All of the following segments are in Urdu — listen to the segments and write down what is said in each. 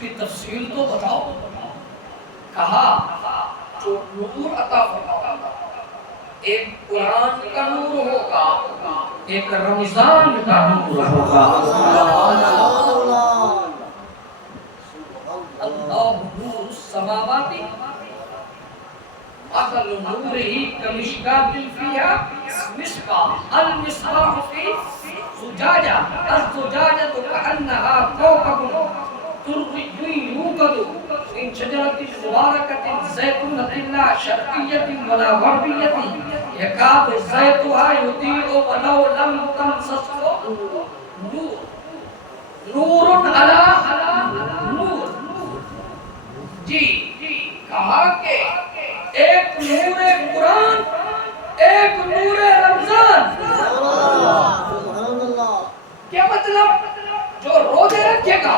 کی تفصیل تو بتاؤ. کہا جو نور عطا فرماتا ایک قرآن کا نور ہوگا, ایک رمضان کا نور ہوگا. اللہ نور السماوات مثل نورہ کمشکاۃ فیہا مصباح المصباح فی زجاجہ الزجاجۃ کأنہا کوکب درّی یوقد من شجرۃ مبارکۃ زیتونۃ لا شرقیۃ ولا غربیۃ یکاد زیتها یضیء ولو لم تمسسہ نور نور علی نور. جی کہا کہ ایک نور قرآن ایک نور رمضان. کیا مطلب؟ جو روزے رکھے گا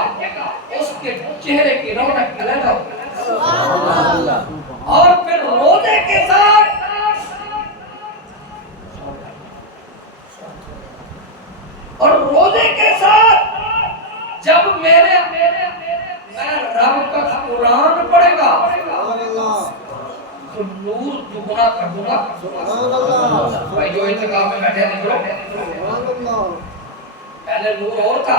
اس کے چہرے کی رونق علیحدہ ہوگی, اور پھر روزے کے ساتھ جب میں رب کا قرآن پڑھے گا تو نور دگنا کر دوں گا. بھائی جو اتقاء میں بیٹھے نکلو, پہلے نور اور تھا,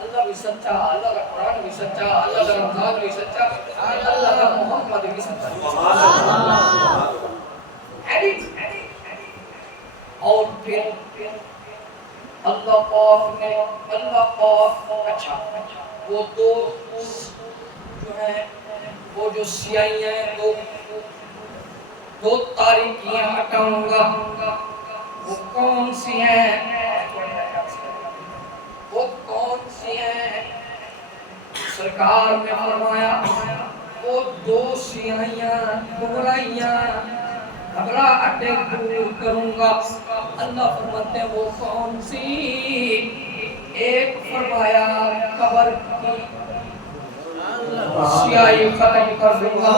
اللہ بھی سچا, اللہ کا قرآن بھی سچا, اللہ کا رمضان بھی سچا, اللہ کا محمد بھی سچا. اور پھر اللہ پاک نے اچھا وہ دو جو ہیں وہ جو سیاہیاں ہیں دو تاریکیاں ہٹاؤں گا, وہ کون سی ہیں؟ وہ کون سی ہیں؟ سرکار نے فرمایا وہ دو سیاہیاں گمراہیاں گھبراہٹیں دور کروں گا. اللہ فرماتے ہیں وہ کون سی؟ ایک فرمایا قبر کی سیاہی ختم کر دوں گا.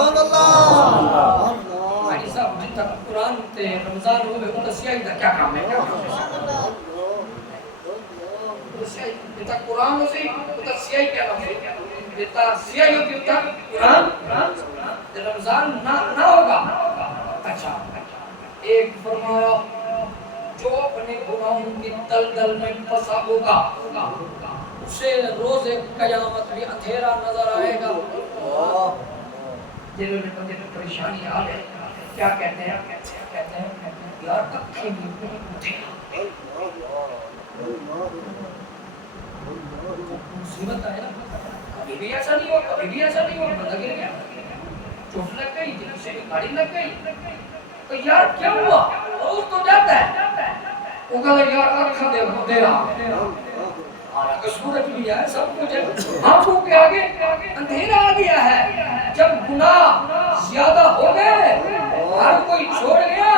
بھائی صاحب جن تک قرآن تے رمضان ہوئے ان کا سیاہی کا کیا کام ہے؟ جن تک قرآن ہو سی ان کا سیاہی کیا کام ہے؟ جن تک سیاہی ہوتی ان تک قرآن رمضان نہ ہوگا. اچھا ایک فرمایا جو اپنے گناہوں کی دلدل میں پھنسا ہوگا اسے روز قیامت بھی اندھیرا نظر آئے گا. جنہوں نے بندے میں پریشانی آ گئی کیا کہتے ہیں یار اکھیں بھی اندھیرا. مصیبت ہے نا, کبھی بھی ایسا نہیں ہوا, کبھی بھی ایسا نہیں ہوا, بندہ گر گیا, چوٹ لگ گئی, کسی کی گاڑی لگ گئی, تو یار کیا ہوا؟ روز تو جاتا ہے. وہ کہا یار آنکھاں دے اندھیرا, حالانکہ سورج بھی ہے, سب کچھ ہے, آنکھوں کے آگے اندھیرا آ گیا ہے. جب گناہ زیادہ ہو گئے, ہر کوئی چھوڑ گیا,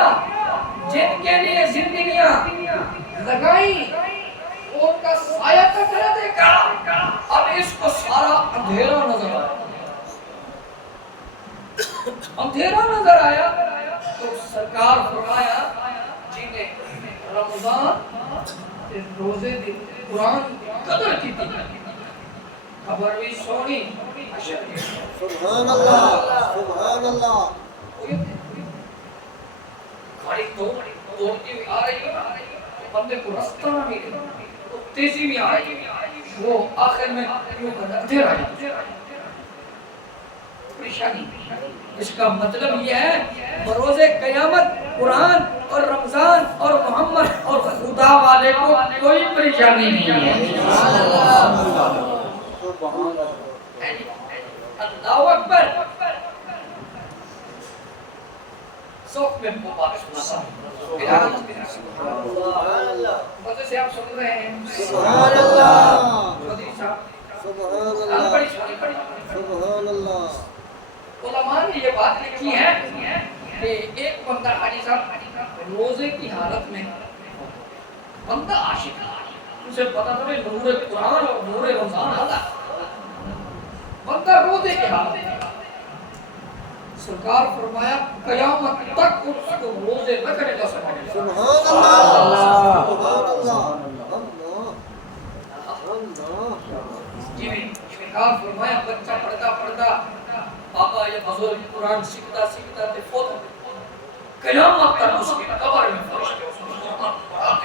جن کے لیے زندگیاں لگائیں ان کا سایہ تک نہ دیکھا, اب اس کو سارا اندھیرا نظر آیا. اندھیرا نظر آیا تو سرکار فرمایا جنہیں رمضان روزے دی قرآن قدر کی تھی خبر بھی سونی. سبحان اللہ سبحان اللہ. گاڑی دوڑتی ہوئی آ رہی ہے, بندے کو رستہ نہ ملے, تیزی میں آ رہی ہے, وہ آخر میں یوں کر اندھیرا ہے, پریشانی. اس کا مطلب یہ ہے بروز قیامت قرآن اور رمضان اور محمد اور خدا والے کو کوئی پریشانی نہیں ہے. اللہ اکبر. سوک میں بات سناتا ہوں, بہت سے آپ سن رہے ہیں. سبحان اللہ چودھری صاحب سبحان اللہ سبحان اللہ. علماء نے یہ بات لکھی ہے کہ ایک بندہ حاجی صاحب روزے کی حالت میں بندہ عاشق ہے, اسے پتا تھا نور قرآن اور نور رمضان آتا, بندہ روزے کی حالت میں, سرکار فرمایا قیامت تک اس کو روزے رکھنے کا سبب. سبحان اللہ سبحان اللہ. قیامت تک اس کی قبر میں فرشتے اس کو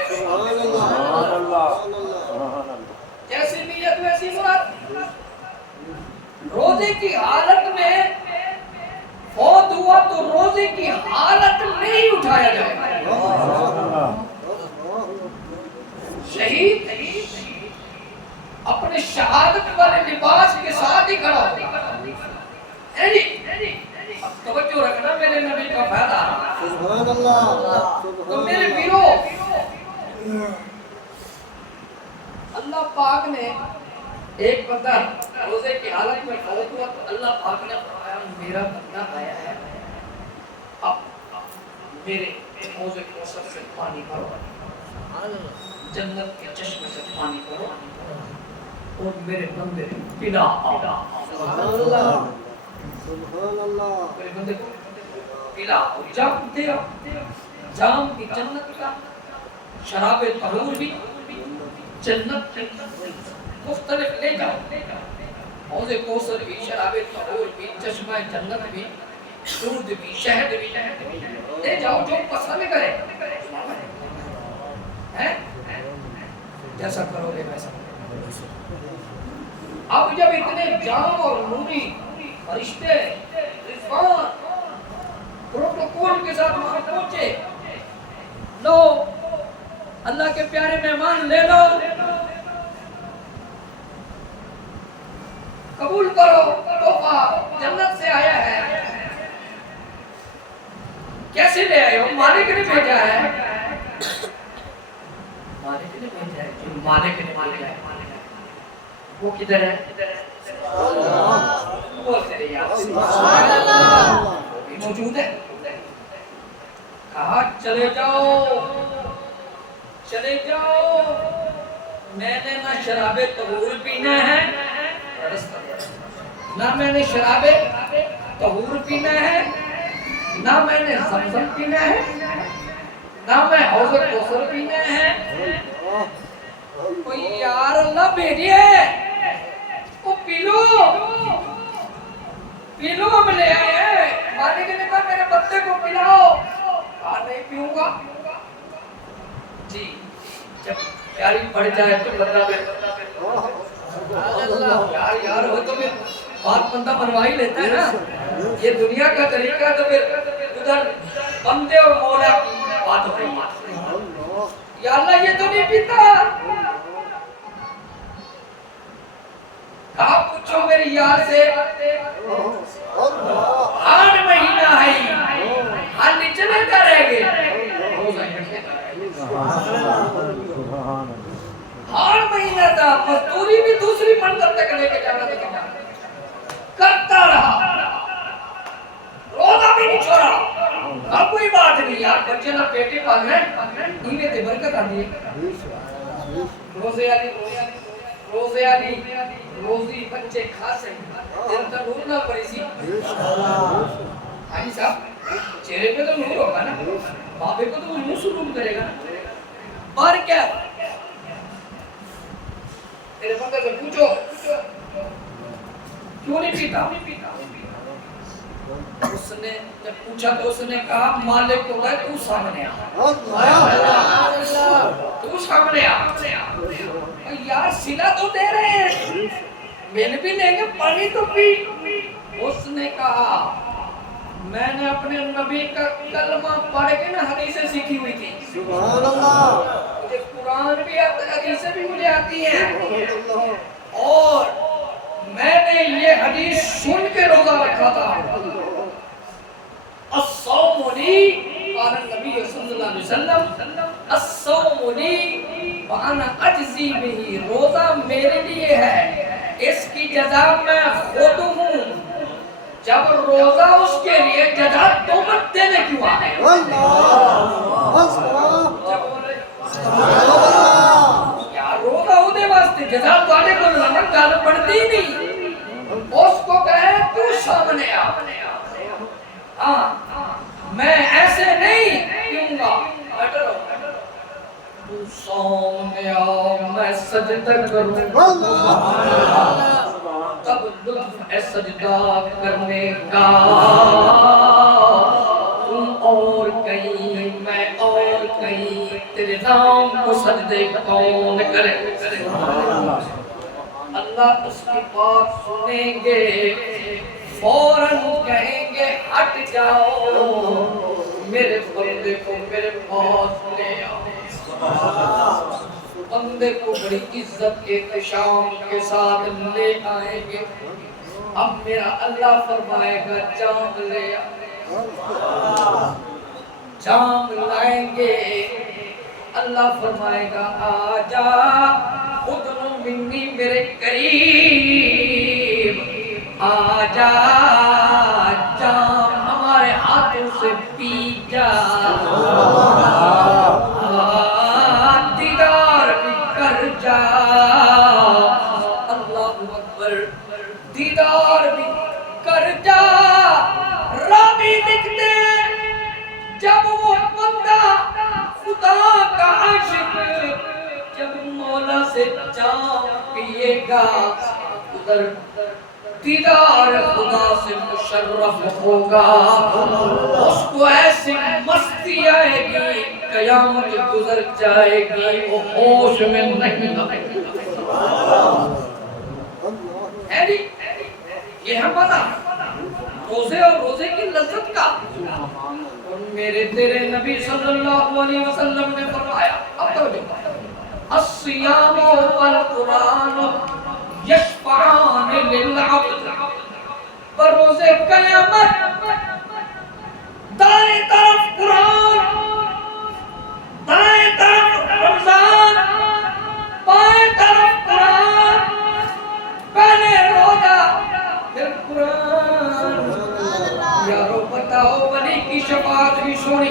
سبحان اللہ سبحان اللہ جیسی نیت ویسی مراد روزے کی حالت میں فوت ہوا تو روزے کی حالت میں ہی اٹھایا جائے گا شہید اپنے شہادت والے لباس کے ساتھ ہی کھڑا ہوگا توجہ رکھنا میرے نبی کا فائدہ سبحان اللہ تو میرے پیرو اللہ پاک نے ایک بندہ روزے کی حالت میں فوت ہوا تو اللہ پاک نے فرمایا میرا بندہ آیا ہے اب میرے حوض کوثر سے پانی بھرو جنت کے چشمے سے پانی بھرو اور میرے بندے پلا سبحان اللہ سبحان اللہ میرے بندے کو پلا اور جام دے جام کی جنت کا شراب طہور بھی جنت کی مختلف لے جاؤ حوض کوثر بھی شراب طہور بھی چشمہ جنت بھی دودھ بھی شہد بھی لے جاؤ جو پسند کرے جیسا کرو گے ویسا اب جب اتنے جام اور نوری فرشتے رضوان پروٹوکول کے ساتھ وہاں پہنچے لو اللہ کے پیارے مہمان لے لو قبول کرو تحفہ جنت سے آیا ہے کیسے لے آئے ہو مالک نے بھیجا ہے مالک نے بھیجا ہے جو مالک نے بھیجا ہے وہ کدھر ہے بولتے رہیے آپ سبحان اللہ موجود ہے کہا چلے جاؤ میں نے نہ شراب طہور پینا ہے نہ میں نے شراب طہور پینا ہے نہ میں نے زمزم پینا ہے نہ میں حوض کوثر پینا ہے کوئی یار اللہ بھیجیے وہ پی لو ہم لے آئے ہیں مالک نے کہا میرے بچے کو پلاؤ کہا نہیں پیوں گا جی جب پیاری پڑ جائے تو بندہ یار ہو تو پھر بات بندہ بنوا ہی لیتا ہے نا یہ دنیا کا طریقہ تو پھر ادھر بندے اور مولا کی بات ہو رہی ہے یا اللہ یہ تو نہیں پیتا کہا پوچھو میری یار سے آٹھ مہینہ ہے ہاں نیچے بیٹھا رہ گئے ہر مہینہ تھا مزدوری بھی دوسری منزل تک لے کے جانا کرتا رہا روزہ بھی نہیں چھوڑا اب کوئی بات نہیں یار بچے نہ پیٹے پالنا ہے انہیں تے برکت آتی ہے روزے علی روزی بچے کھا سکیں دل کا نور نہ پڑی سی ہاں صاحب چہرے پہ تو نور ہوگا نا بابے کو تو وہ منہ سلوم کرے گا اور کیا تیرے بندے سے پوچھو کیوں نہیں پیتا اس نے جب پوچھا تو اس نے کہا مالک کو کہا تو سامنے آ تو سامنے آ یار سلا تو دے رہے ہیں مل بھی لیں گے پانی تو پی اس نے کہا میں نے اپنے نبی کا کلمہ پڑھ کے نا حدیثیں سیکھی ہوئی تھی سبحان اللہ مجھے قرآن بھی آتا ہے حدیثیں بھی مجھے آتی ہیں اور میں نے یہ حدیث سن کے روزہ رکھا تھا الصوم لی قال النبی صلی اللہ علیہ وسلم الصوم لی وانا اجزی بہ روزہ میرے لیے ہے اس کی جزا میں خود ہوں جب روزہ اس کے لیے جزا تمت دینے کیوں آئے یار روزہ ہونے واسطے جزا پانے کو لمن گال پڑتی نہیں اس کو کہے تو سامنے آ ہاں میں ایسے نہیں پیوں گا تو سامنے آ میں سجدہ کروں تب لطف ہے سجدہ کرنے کا تم اور اور کہیں میں اور کہیں تیرے نام کو سجدے کون کرے اللہ اس کی بات سنیں گے فوراً کہیں گے ہٹ جاؤ میرے بندے کو میرے پاس لے آؤ بندے کو بڑی عزت کے احتشام کے ساتھ لے آئیں گے اب میرا اللہ فرمائے گا جام لے آؤ جام لائیں گے اللہ فرمائے گا آجا ادنو منی میرے قریب آجا جام ہمارے ہاتھوں سے پی جا دیدار بھی کر جا اللہ اکبر دیدار بھی کر جا راوی لکھتے جب وہ بندہ خدا کا عاشق جب مولا سے جام پیے گا ادھر دیدار خدا سے مشرف ہوگا اس کو ایسی مستی آئے گی قیامت گزر جائے گی وہ ہوش میں نہیں ہے یہ ہے مزہ روزے اور روزے کی لذت کا اور میرے تیرے نبی صلی اللہ علیہ وسلم نے فرمایا اب توجہ الصیام والقرآن یشفعان للعبد بروز قیامت دائیں طرف قرآن دائیں طرف رمضان بائیں طرف قرآن پہلے روزہ پھر قرآن یارو بتاؤ ولی کی شفاعت بھی سونی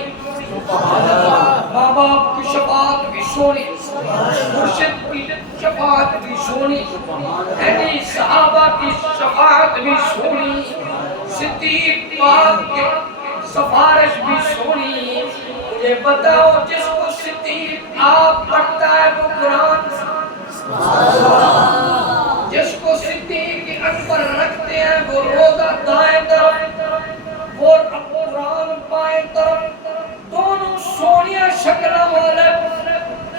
ماں باپ کی شفاعت بھی سونی مرشد کی شفاعت بھی سونی اہلی صحابہ کی شفاعت بھی سونی صدیق پاک کے سفارش بھی سونی مجھے بتاؤ جس کو صدیق آپ پڑھتا ہے وہ قرآن جس کو صدیق اکبر رکھتے ہیں وہ روزہ دائیں طرف وہ قرآن بائیں طرف دونوں سونیا شکلہ والے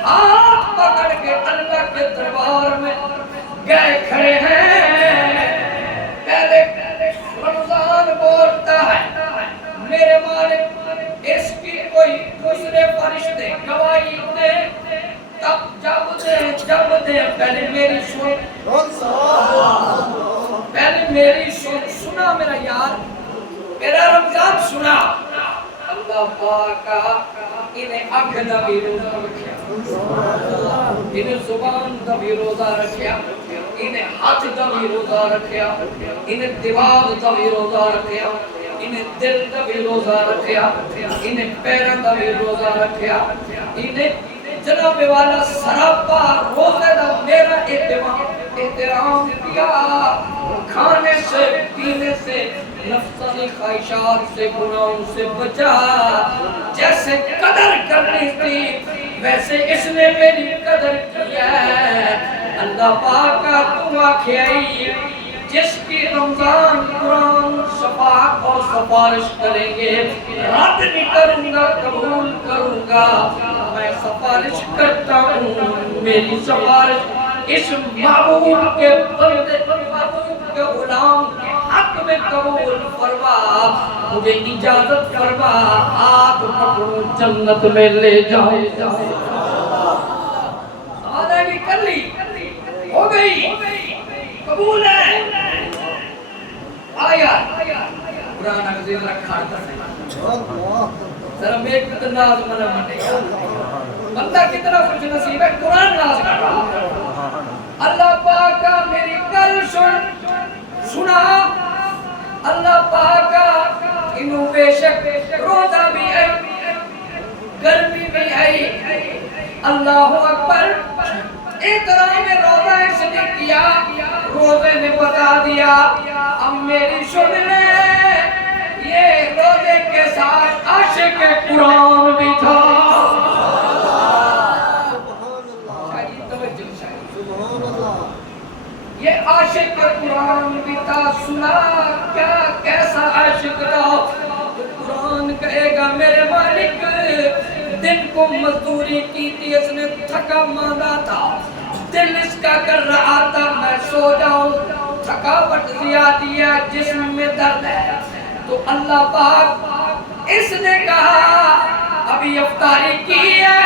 ہاتھ پکڑ کے اللہ کے دربار میں گئے کھڑے ہیں پہلے رمضان بولتا ہے میرے مالک اس کی کوئی دوسرے فرشتے گواہی دے تب جب دے پہلے میری سنا میرا یار میرا رمضان سنا اللہ پاک انہیں آنکھ دا بھی روزہ رکھیا انہیں زبان دا بھی روزہ رکھیا انہیں ہاتھ دا بھی روزہ رکھیا انہیں دماغ دا بھی روزہ رکھیا انہیں دل دا بھی روزہ رکھیا انہیں پیروں دا بھی روزہ رکھیا انہیں جناب والا سراپا روزے دا میرا احترام کیا کھانے سے پینے سے نفسانی خواہشات سے گناہوں سے بچا جیسے قدر کرنی تھی ویسے اس نے میری قدر کیا ہے اللہ پاک کا تم آکھیائی جس کی رمضان قرآن شفاعت اور سفارش کریں گے رد نہیں کروں گا قبول کروں گا میں سفارش کرتا ہوں میری سفارش اس محبوب کے بندے محبوب کے غلام کے حق میں قبول فرما مجھے اجازت فرما ہاتھ پکڑو جنت میں لے جاؤ آدھائی کر لی ہو گئی قبول ہے آیا قرآن عزیز رکھا ذرا میں کتنا ناز منا منے گا بندہ کتنا خوش نصیب ہے قرآن ناز کر رہا اللہ پاک میری کل سنا اللہ پاک انہوں بے شک روزہ بھی ہے گرمی بھی ہے اللہ اکبر احترام روزہ اس نے کیا روزے نے بتا دیا اب میری سننے یہ روزے کے ساتھ عاشق قرآن بھی تھا یہ عاشق قرآن بھی تھا سنا کیا کیسا عاشق تھا تو قرآن کہے گا میرے مالک کو مزدوری کی تھی، اس نے تھکا ماندا تھا، دل اس کا کر رہا تھا میں سو جاؤں، تھکاوٹ زیادہ ہے، جسم میں درد ہے، تو اللہ پاک اس نے کہا ابھی افطاری کی ہے،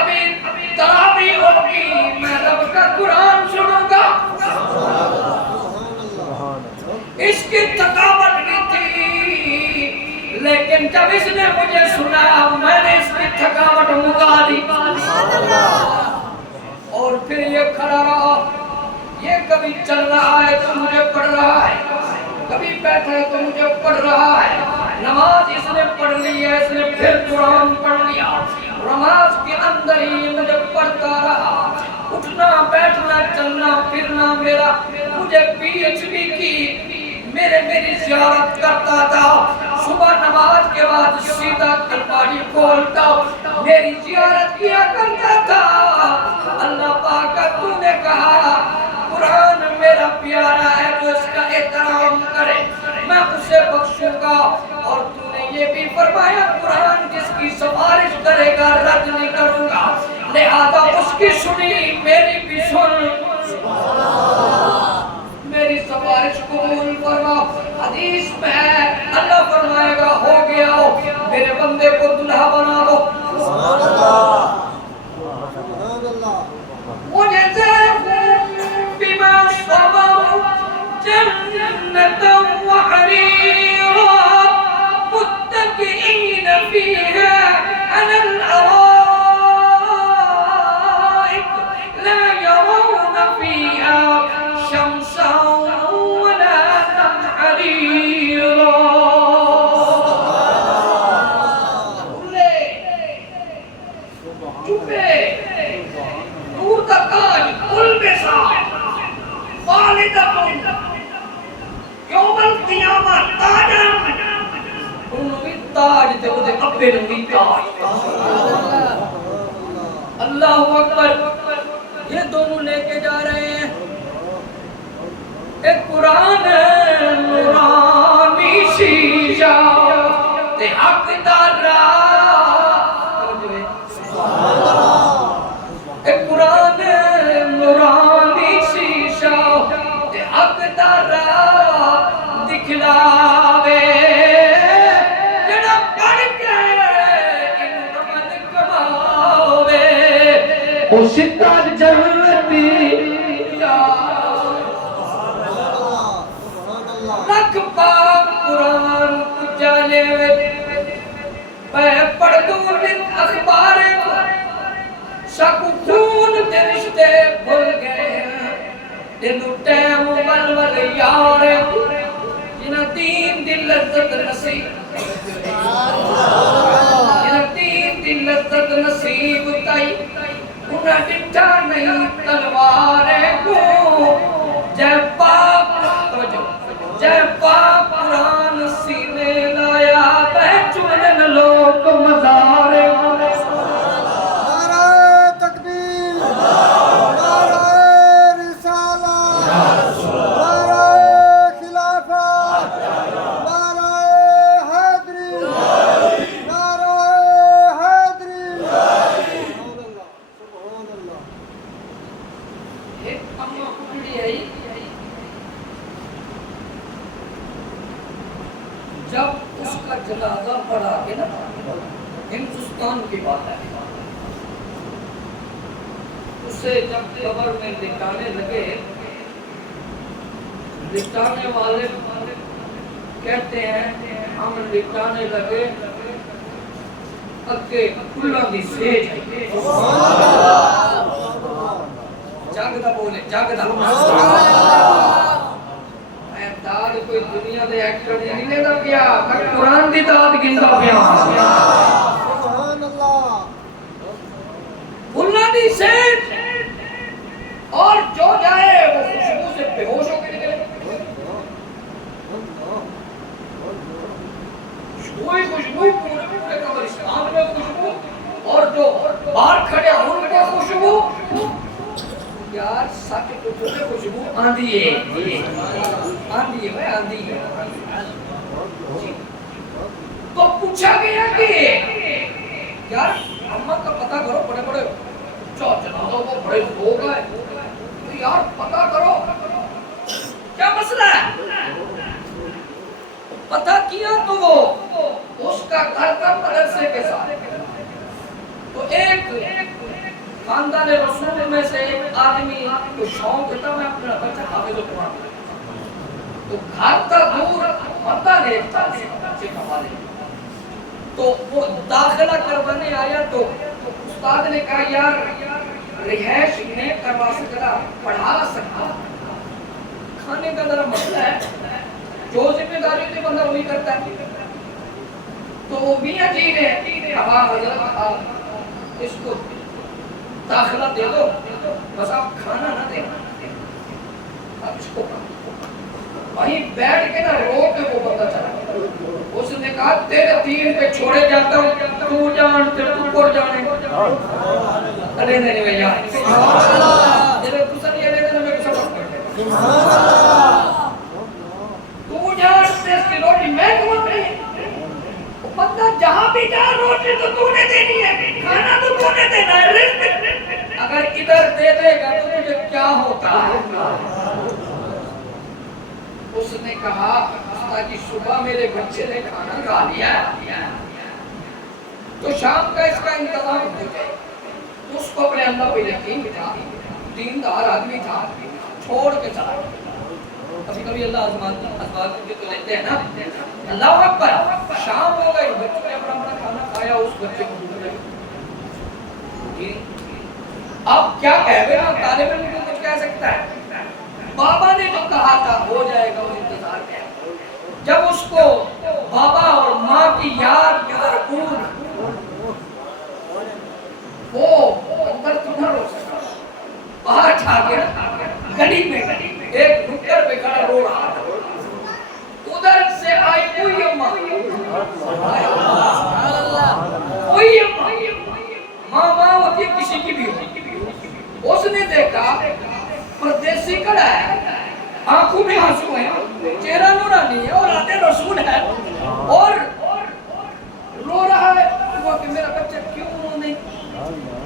ابھی تراویح ہوگی، میں رب کا قرآن سنوں گا۔ اس کی تھکاوٹ بھی تھی، لیکن جب اس نے مجھے سنا میں نے اس کی تھکاوٹ مکا دی، اور پھر یہ کھڑا رہا، یہ کبھی چل رہا ہے تو مجھے پڑھ رہا ہے، کبھی بیٹھا ہے تو مجھے پڑھ رہا ہے، نماز اس نے پڑھ لی ہے، اس نے پھر قرآن پڑھ لیا، نماز کے اندر ہی مجھے پڑھتا رہا، اٹھنا بیٹھنا چلنا پھرنا میرا، مجھے پی ایچ ڈی کی میری زیارت کرتا تھا، صبح نماز کے بعد سیدھا کلماڑی کھولتا میری زیارت کیا کرتا تھا۔ اللہ پاک تو نے کہا قرآن میرا پیارا ہے، جو اس کا احترام کرے میں اسے بخشوں گا، اور تو نے یہ بھی فرمایا قرآن جس کی سفارش کرے گا رد نہیں کروں گا، لہذا اس کی سنی میری بھی سن، میری سفارش قبول فرما۔ حدیث میں ہے اللہ فرمائے گا ہو گیا ہو، میرے بندے کو دلہا بنا دو، بما صبروا جنة وحريرا متكئين فيها على الأرائك لا يرون فيها شمسا ولا زمهريرا۔ نور کا تاج البسا والدتن یوم القیامہ تاجن، انہوں بھی تاج تے وہ دے ابے نے بھی تاج۔ اللہ اکبر، یہ دونوں لے کے جا رہے ہیں ایک قرآن نورانی شیشہ تے حق دارا، ایک قرآن نورانی شیشہ تے حق دارا دکھلاوے، جڑا پڑھ کے ان عمل کماوے، او ستر جنتی لکھ پاک قرآن کو جانے میں پڑھ دوں لکھ اخبار شک خون تے رشتے بھول گئے، دلو ٹیم ولول یار جنہ دین دی لذت نصیب، جنہ دین دی لذت نصیب تائی، انہاں ڈٹھا نہیں تلوار کو، جے پاک جے پاک قرآن سینے لایا بیچ ولن لوگ مزار جب اس کا جنازہ پڑھا کے نا، ہندوستان کی بات ہے، اسے جب قبر میں لٹانے لگے، لٹانے والے کہتے ہیں ہم لٹانے لگے اگے کھلا دی سیج ہے، جاگدہ بولے جاگدہ، داد کوئی دنیا دے ایکٹر نہیں لینا پیا، میں قرآن دی داد گندا پیا، سبحان اللہ، بھولنا دی سیٹ، اور جو جائے وہ خوشبو سے بے ہوش ہو کے نکلے، خوشبو پورے قبرستان میں خوشبو، اور جو باہر کھڑے ان کو خوشبو، یار سچ پوچھو تے خوشبو آندھی ہے، آندھی ہے، آندھی ہے۔ تو پوچھا گیا کہ یار خاندان رسول میں سے ایک آدمی کو شوق تھا میں اپنا بچہ حافظ قرآن تو گھر کا دور پتہ دیکھتا بچے کا والد تو وہ داخلہ کروانے آیا تو استاد نے کہا یار رہائش نہیں کروا سکتا پڑھا سکتا کھانے کا ذرا مسئلہ ہے جو ذمہ داری ہوتی بندہ وہی کرتا ہے تو میاں جی نے کہا حضرت آپ اس کو داخلہ دے دو بس آپ کھانا نہ دینا آپ اس کو وہیں بیٹھ کے نہ رو کے وہ بندہ چلا اس نے کہا تیرے دین پہ چھوڑے جاتا ہوں تو جان تے تو پر جانے ارے نہیں بھیا تیرے دوسرا یہ لے میں کچھ سبق پڑھ تو جان تے اس کی روٹی میں کما رہی بندہ جہاں بھی جا روٹی تو نے دینی ہے کھانا تو نے دینا ہے رزق اگر ادھر دے دے گا تو تجھے کیا ہوتا ہے اس نے کہا استاد جی صبح میرے بچے نے کھانا کھا لیا تو شام کا اس کا انتظام ہو جائے اس کو اپنے اللہ پہ یقین تھا دیندار آدمی تھا چھوڑ کے چلا کبھی کبھی اللہ ازمات مجھے تو لیتے ہیں نا اللہ اکبر شام ہو گئی بچوں نے اپنا اپنا کھانا کھایا اس بچے کو بھول گئے اب کیا کہہ گیا طالب علم کو کچھ کہہ سکتا ہے بابا نے جو کہا تھا ہو جائے گا وہ انتظار کیا جب اس کو بابا اور ماں کی یاد بھرپور وہ اندر تو نہ رو سکا باہر چھا گیا گلی میں ایک نکر پہ کھڑا رو رہا تھا ادھر سے آئی کوئی اماں کوئی اماں ماں ہوتی کسی کی بھی ہو اس نے دیکھا پردیسی کھڑا ہے آنکھوں میں آنسو ہیں چہرہ نورانی ہے اور آتے رسول ہے اور رو رہا ہے وہ کہ میرا بچہ کیوں نہیں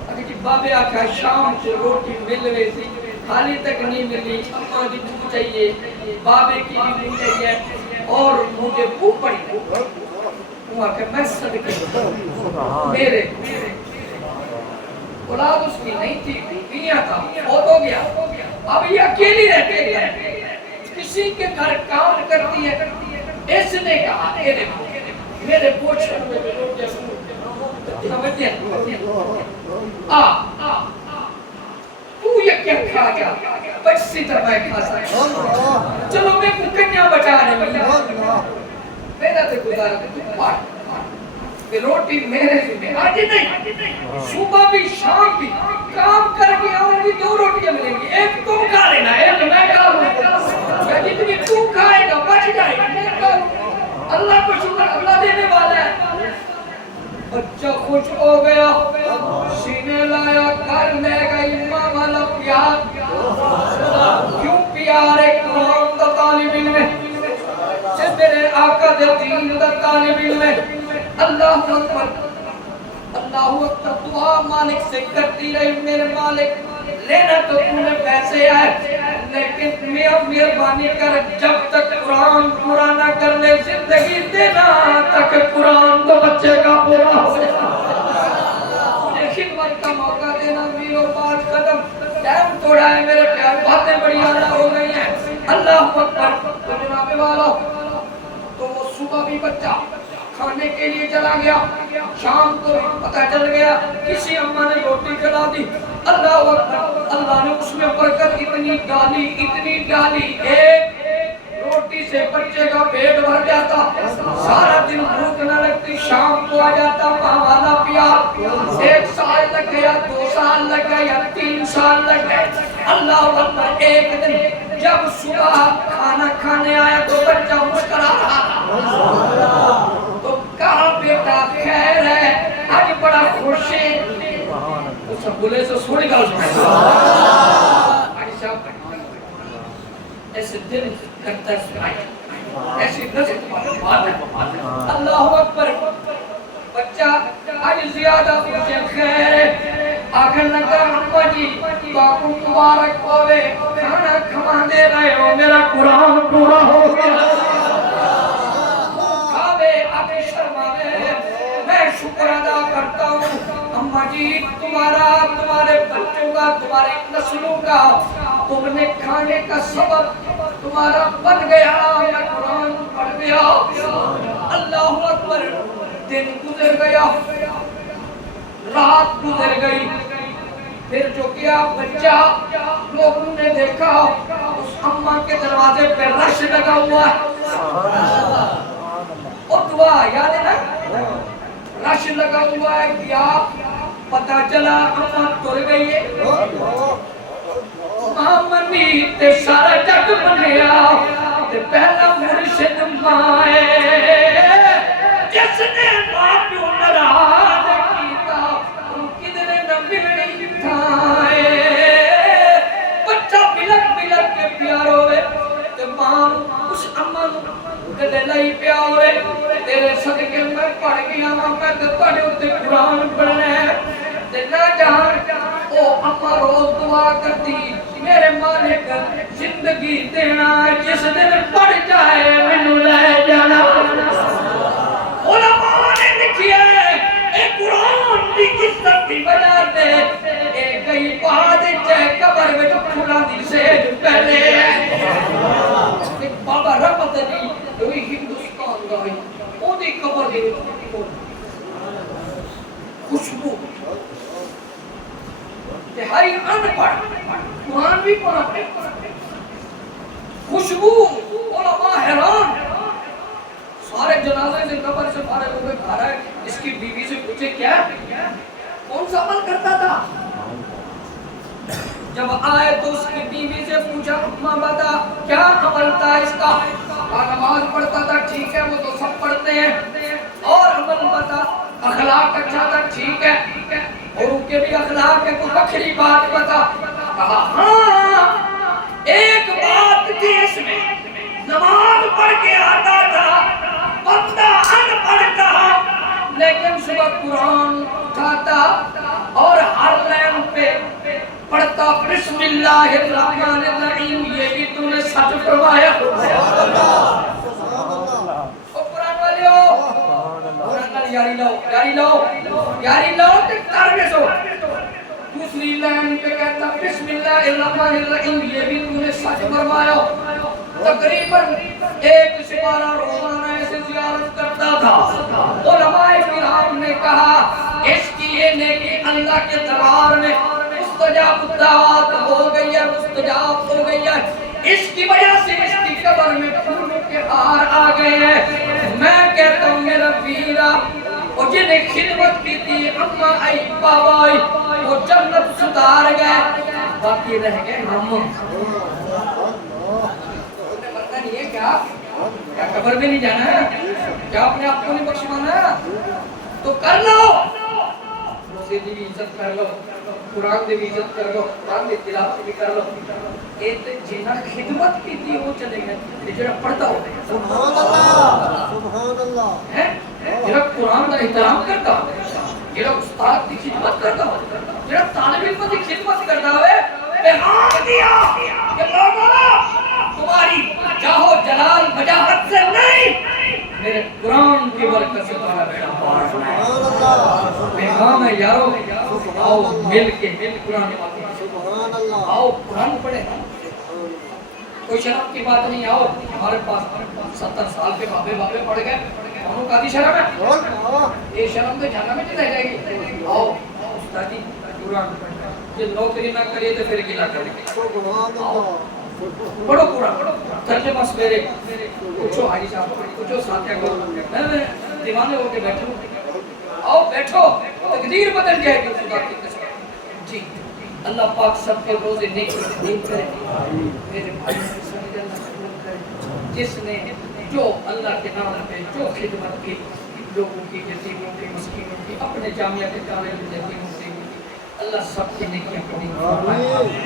اگر جی بابے آکھا شام سے روٹی مل رہی تھی حالی تک نہیں ملی اماں کی بھوک چاہیے بابے کی بھی بھوک چاہیے اور مجھے بھوک پڑی وہ کہ میں صدقے میرے اولاد اس کی نہیں تھی میاں تھا فوت ہو گیا اب یہ اکیلی رہتے ہیں کسی کے گھر کام کرتی ہے اس نے کہا میرے پوچھنے میں لوگ سمجھتے ہیں تو یہ کیا کھا گیا بچ سی طرح میں کھا سکتا چلو میں کنیاں بچا رہے میرا تو گزارا تو پاٹ کہ روٹی میرے ذمہ آج نہیں صبح بھی شام بھی کام کر کے آؤں گی دو روٹیاں ملیں گی ایک تم کھا لینا ایک میں کھا لوں یا جتنی تم کھائے گا بچ جائے گا اللہ کو شکر اللہ دینے والا ہے بچہ خوش ہو گیا سینے لایا کر لے گئی ماں والا پیار کیوں پیار ہے قرآن دا طالب علم ہے جب میرے آقا دے دین دا طالب علم ہے اللہ اکبر دعا مالک سے کرتی رہی میرے مالک لینا تو تمہیں پیسے آئے لیکن مہربانی کر جب تک قرآن پورا نہ کر لے زندگی دینا تک قرآن تو بچے کا پورا ہو جائے مجھے خدمت کا موقع دینا میرے 5 قدم ٹائم تھوڑا ہے میرے پیار باتیں بڑی اعلیٰ ہو گئی ہیں اللہ اکبر تو جناب والا تو وہ صبح بھی بچہ کھانے کے لیے چلا گیا شام کو پتہ چل گیا کسی اماں نے روٹی کھلا دی اللہ اکبر اللہ نے اس میں برکت اتنی ڈالی ایک روٹی سے بچے کا پیٹ بھر جاتا سارا دن بھوک نہ لگتی شام کو آ جاتا ماں والا پیار 1 سال لگ گیا 2 سال لگ گیا 3 سال لگ گئے اللہ اکبر ایک دن جب صبح کھانا کھانے آیا تو بچہ مسکرا رہا تو کہا بیٹا خیر ہے آج بڑا خوش ہے اس سے بولے سے سوڑی گا ایسے دل کرتا ہے سنائی ایسی نظر اللہ اکبر بچہ آج زیادہ خوش ہے خیر ہے آخر لگا ہمہ جی تو آپ کو مبارک ہوئے کھانا کھما دے رہے ہو میرا قرآن پورا ہو گیا کھاوے آگے شرماوے میں شکر ادا کرتا ہوں اماں جی مزید تمہارا، تمہارے بچوں کا، تمہاری نسلوں کا تم نے کھانے کا سبب تمہارا بن گیا۔ میں قرآن پڑھ گیا، اللہ اکبر، دن گزر گیا، رات گزر گئی، پھر جو کیا بچہ لوگوں نے دیکھا اس اماں کے دروازے پہ رش لگا ہوا ہے، اور دعا یاد ہے نا، رش لگا ہوا ہے، کیا پتا چلا اماں تر گئی ہے، ماں منی تے سارا جگ بنیا، تے پہلا مرشد ماں ہے، جس نے ماں پیو ناراض کیتا ان کدھر نہ ملنی تھائے، بچہ بلک بلک کے پیار ہوئے، تے ماں اس اماں کدھر نہیں پیا ہوئے، تیرے صدقے میں پڑھ گیا میں تے تواڈے اوتے قرآن پڑھنا ہے، تے نہ جان او اماں روز دعا کرتی، میرے مالک زندگی دینا جس دن پڑ جائے مینوں لے جانا۔ علماء نے لکھی ہے اے قرآن دی عزت دی وجہ تے اے گئی بعد چے قبر وچ پھلاں دی سیج پہلے ایک بابا رحمت علی وہی ہندوستان دا ہے، او دی قبر دی خوشبو تہائی ان پڑھ قرآن بھی پڑھا خوشبو، علماء حیران، سارے جنازے سے قبر سے فارغ ہو گئے، کھا رہا ہے، اس کی بیوی سے پوچھے کیا کون سا عمل کرتا تھا، جب آئے تو اس کی بیوی سے پوچھا اماں بتا کیا عمل تھا اس کا، نماز پڑھتا تھا، ٹھیک ہے وہ تو سب پڑھتے ہیں، اور عمل بتا، اخلاق اچھا تھا، ٹھیک ہے، اور ان کے بھی اخلاق ہے، کوئی بکری بات بتا، کہا ہاں ایک بات تھی اس میں، نماز پڑھ کے آتا تھا، بندہ ان پڑھ تھا، لیکن صبح قرآن اٹھاتا اور ہر لائن پہ پڑھتا بسم اللہ الرحمن الرحیم، یہ بھی تو نے سچ فرمایا۔ قرآن والے ہو، قرآن والی یاری لاؤ، یاری لاؤ، یاری لاؤ تے کر میں سو، دوسری لائن پہ کہتا بسم اللہ الرحمن الرحیم، یہ بھی تو نے سچ فرمایا۔ تقریباً ایک سپارہ روزانہ ایسے زیارت کرتا تھا، علماء کرام نے کہا اس کی یہ نیکی اللہ کے دربار میں مستجاب الدعوات ہو گئی ہے، مستجاب ہو گئی ہے، اس کی وجہ سے اس کی قبر میں پھولوں کے ہار آ گئے ہیں۔ میں کہتا ہوں میرا ویرا، اور جنہیں خدمت کی تھی اماں آئی بابا آئی، وہ جنت سدھار گئے، باقی رہ گئے ہم۔ یہ کیا قبر میں نہیں جانا ہے، کیا اپنے آپ کو نہیں بخشوانا، تو کر لو، روزے دی بھی عزت کر لو، قرآن دی بھی عزت کر لو، قرآن دی تلاوت بھی کر لو، ایک جنہ خدمت کی تھی وہ چلے گئے، جنہ پڑھتا ہو گئے، سبحان اللہ، سبحان اللہ، جنہ قرآن کا احترام کرتا ہو، جنہ استاد کی خدمت کرتا ہو، جنہ طالب علم کی خدمت کرتا ہوئے، پیغام دیا کہ لوگوں تمہاری جاہو جلال وجاہت سے نہیں، میرے قرآن کی برکت سے تمہارا بیڑا پار ہونا۔ پیغام ہے یارو، آؤ مل کے قرآن پاک، آؤ قرآن پڑھیں، کوئی شرم کی بات نہیں، آؤ ہمارے پاس 70 سال کے بابے بابے پڑھ گئے، انہوں کا بھی شرم ہے، یہ شرم تو جہنم میں چلے جائے گی، آؤ استادی قرآن پڑھیں، جب نوکری نہ کریے تو پھر گلا کریں، پڑھو قرآن، ترجمہ سویرے پوچھو حاجی صاحب، پوچھو ساتھیہ کو، دیوانے ہو کے بیٹھو، آؤ بیٹھو، تقدیر بدل جائے گی خدا کی قسم۔ جی اللہ پاک سب کے روزے نیک کرے، میرے بھائی سمجھ اللہ قبول کرے، جس نے جو اللہ کے نام پہ جو خدمت کی، لوگوں کی، یتیموں کی، مسکینوں کی، اپنے جامعہ کے طالب علم یتیموں کی، اللہ سب کی نیکیاں قبول فرمائے۔